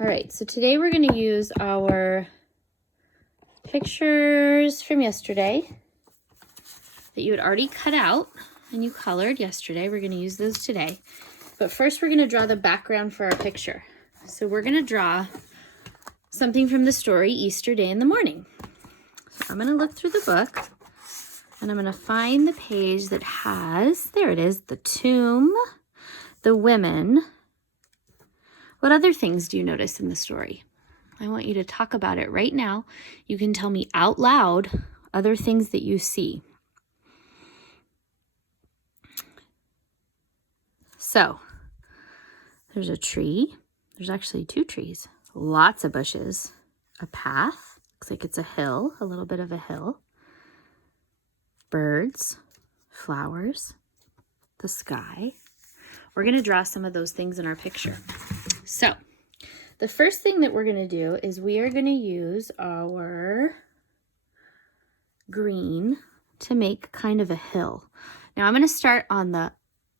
All right, so today we're going to use our pictures from yesterday that you had already cut out and you colored yesterday. We're going to use those today. But first we're going to draw the background for our picture. So we're going to draw something from the story Easter Day in the Morning. So I'm going to look through the book and I'm going to find the page that has, there it is, the tomb, the women. What other things do you notice in the story? I want you to talk about it right now. You can tell me out loud other things that you see. So, there's a tree. There's actually two trees. Lots of bushes. A path. Looks like it's a hill, a little bit of a hill. Birds, flowers, the sky. We're going to draw some of those things in our picture. So, the first thing that we're going to do is we are going to use our green to make kind of a hill. Now, I'm going to start on the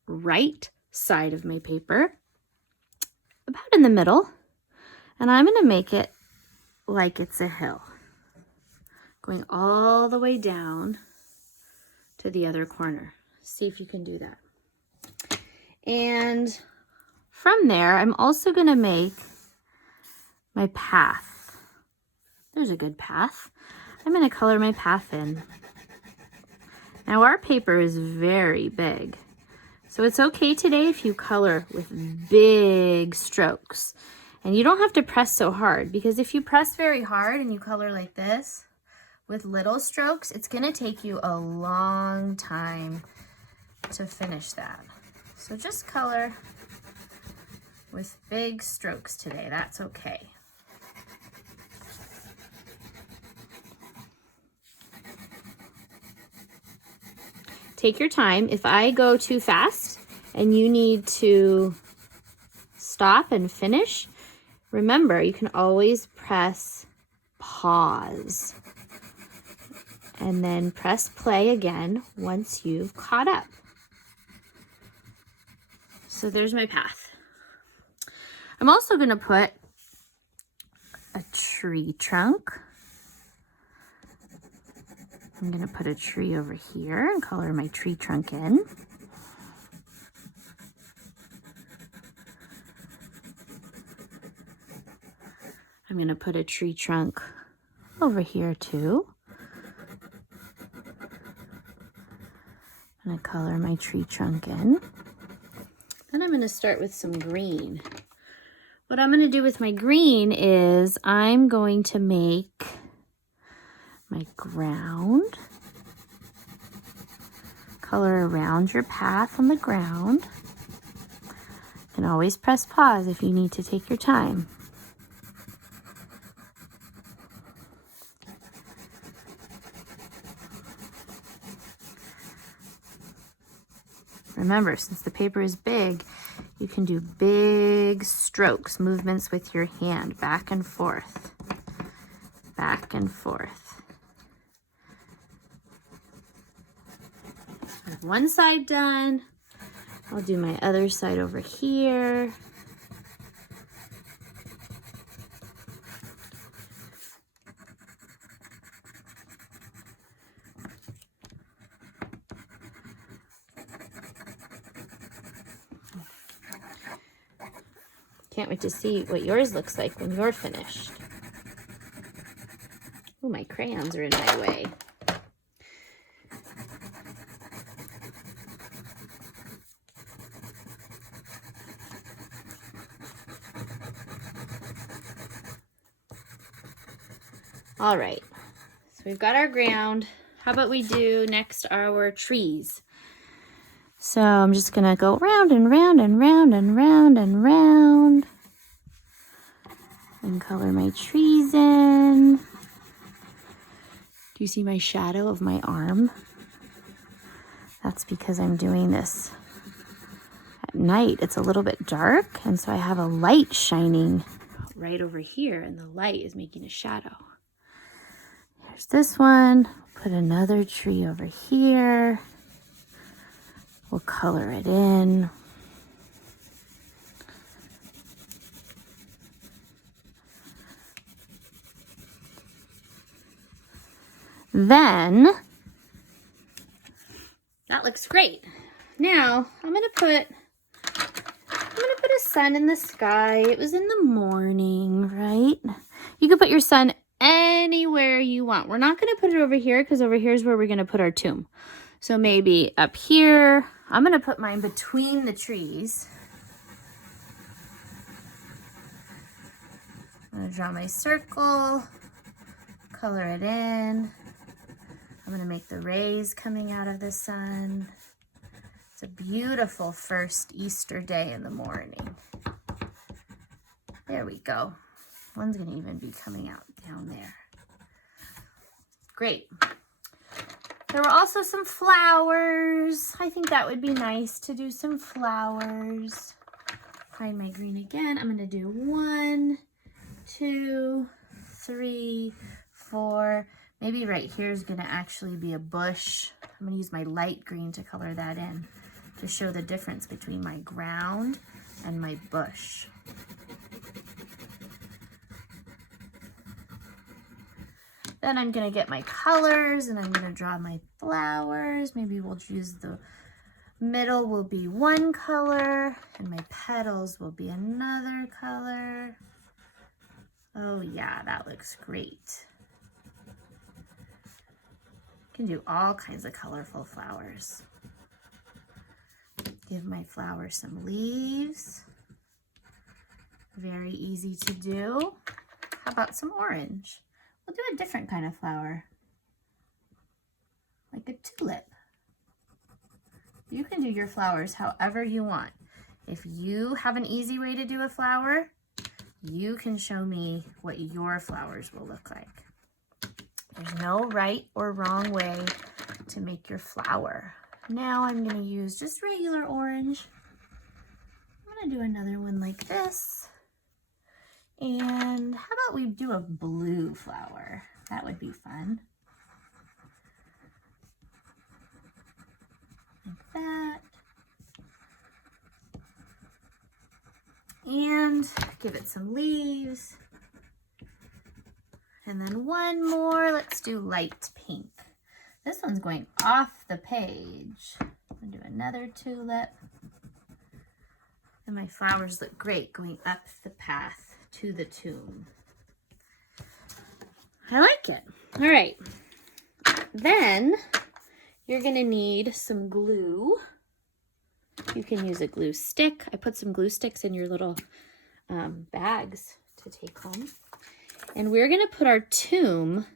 right side of my paper, about in the middle, and I'm going to make it like it's a hill, going all the way down to the other corner. See if you can do that. And from there, I'm also going to make my path. There's a good path. I'm going to color my path in. Now our paper is very big, so it's okay today if you color with big strokes. And you don't have to press so hard, because if you press very hard and you color like this with little strokes, it's going to take you a long time to finish that. So just color with big strokes today. That's okay. Take your time. If I go too fast and you need to stop and finish, remember, you can always press pause and then press play again once you've caught up. So there's my path. I'm also going to put a tree trunk. I'm going to put a tree over here and color my tree trunk in. I'm going to put a tree trunk over here too. I'm going to color my tree trunk in. Then I'm going to start with some green. What I'm going to do with my green is I'm going to make my ground. Color around your path on the ground. You can always press pause if you need to take your time. Remember, since the paper is big, you can do big strokes, movements with your hand, back and forth, back and forth. I have one side done. I'll do my other side over here. Can't wait to see what yours looks like when you're finished. Oh, my crayons are in my way. All right, so we've got our ground. How about we do next our trees? So I'm just gonna go round and round and round and round and round and color my trees in. Do you see my shadow of my arm? That's because I'm doing this at night. It's a little bit dark, and so I have a light shining right over here, and the light is making a shadow. Here's this one. Put another tree over here. We'll color it in. Then, that looks great. Now, I'm gonna put a sun in the sky. It was in the morning, right? You could put your sun anywhere you want. We're not gonna put it over here because over here is where we're gonna put our tomb. So maybe up here. I'm gonna put mine between the trees. I'm gonna draw my circle, color it in. I'm gonna make the rays coming out of the sun. It's a beautiful first Easter day in the morning. There we go. One's gonna even be coming out down there. Great. There were also some flowers. I think that would be nice to do some flowers. Find my green again. I'm gonna do 1, 2, 3, 4. Maybe right here is gonna actually be a bush. I'm gonna use my light green to color that in to show the difference between my ground and my bush. Then I'm gonna get my colors and I'm gonna draw my flowers. Maybe we'll use the middle will be one color and my petals will be another color. Oh yeah, that looks great. You can do all kinds of colorful flowers. Give my flower some leaves. Very easy to do. How about some orange? We'll do a different kind of flower, like a tulip. You can do your flowers however you want. If you have an easy way to do a flower, you can show me what your flowers will look like. There's no right or wrong way to make your flower. Now I'm going to use just regular orange. I'm going to do another one like this. And how about we do a blue flower? That would be fun. Like that. And give it some leaves. And then one more. Let's do light pink. This one's going off the page. I'm going to do another tulip. And my flowers look great going up the path to the tomb. I like it. All right. Then you're going to need some glue. You can use a glue stick. I put some glue sticks in your little bags to take home. And we're going to put our tomb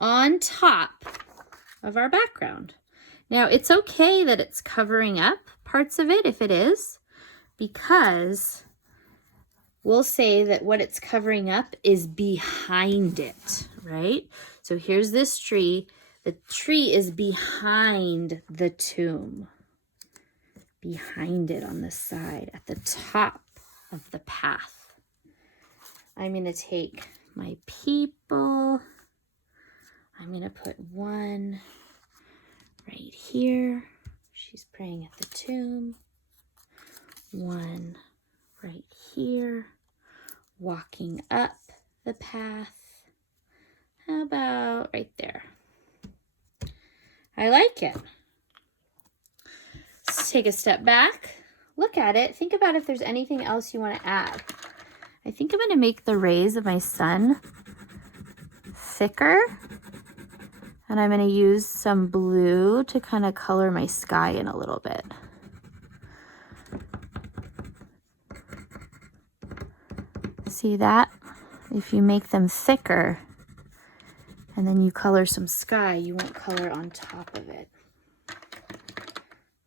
on top of our background. Now, it's okay that it's covering up parts of it if it is, because we'll say that what it's covering up is behind it, right? So here's this tree. The tree is behind the tomb, behind it on the side, at the top of the path. I'm going to take my people. I'm going to put one right here. She's praying at the tomb. One right here, walking up the path. How about right there? I like it. Let's take a step back. Look at it. Think about if there's anything else you want to add. I think I'm going to make the rays of my sun thicker. And I'm going to use some blue to kind of color my sky in a little bit. See that? If you make them thicker and then you color some sky, you won't color on top of it.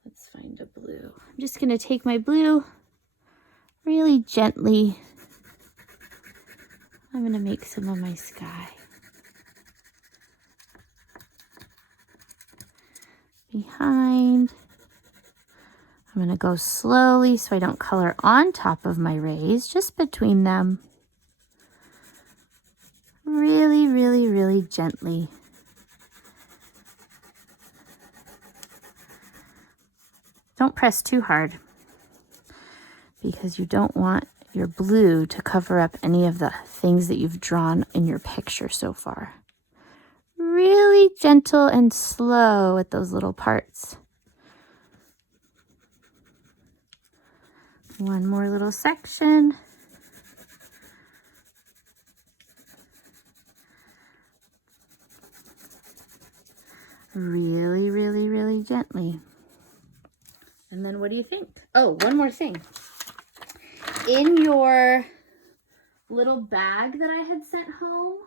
Let's find a blue. I'm just going to take my blue really gently. I'm going to make some of my sky. Behind. I'm going to go slowly so I don't color on top of my rays, just between them. Really, really, really gently. Don't press too hard because you don't want your blue to cover up any of the things that you've drawn in your picture so far. really gentle and slow with those little parts. One more little section. Really, really, really gently. And then what do you think? Oh, one more thing. In your little bag that I had sent home,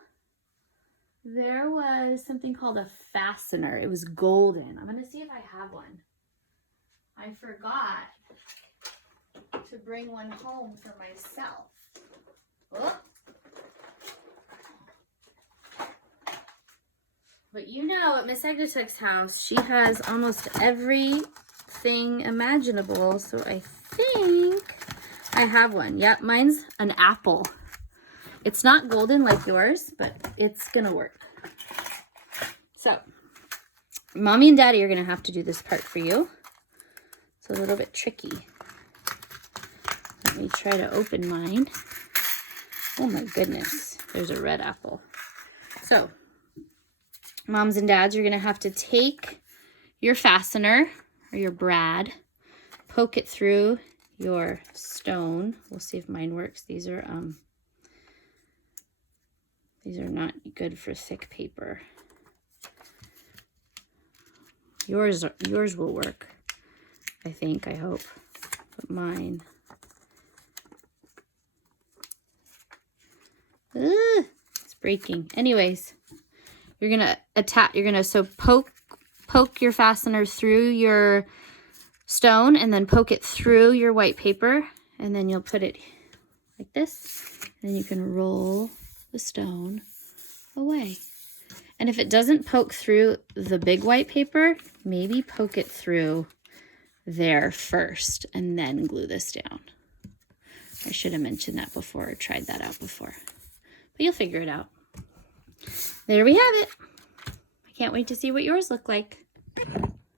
there was something called a fastener. It was golden. I'm going to see if I have one. I forgot to bring one home for myself. Oh. But you know, at Miss Egnotuck's house, she has almost everything imaginable. So I think I have one. Yep, mine's an apple. It's not golden like yours, but it's gonna work. So, Mommy and Daddy are gonna have to do this part for you. It's a little bit tricky. Let me try to open mine. Oh my goodness, there's a red apple. So, Moms and Dads, you're gonna have to take your fastener or your brad, poke it through your stone. We'll see if mine works. These are not good for thick paper. Yours will work, I think, I hope, but mine. It's breaking. Anyways, you're gonna poke your fastener through your stone and then poke it through your white paper, and then you'll put it like this, and you can roll the stone away. And if it doesn't poke through the big white paper, maybe poke it through there first and then glue this down. I should have mentioned that before or tried that out before, but you'll figure it out. There we have it. I can't wait to see what yours look like.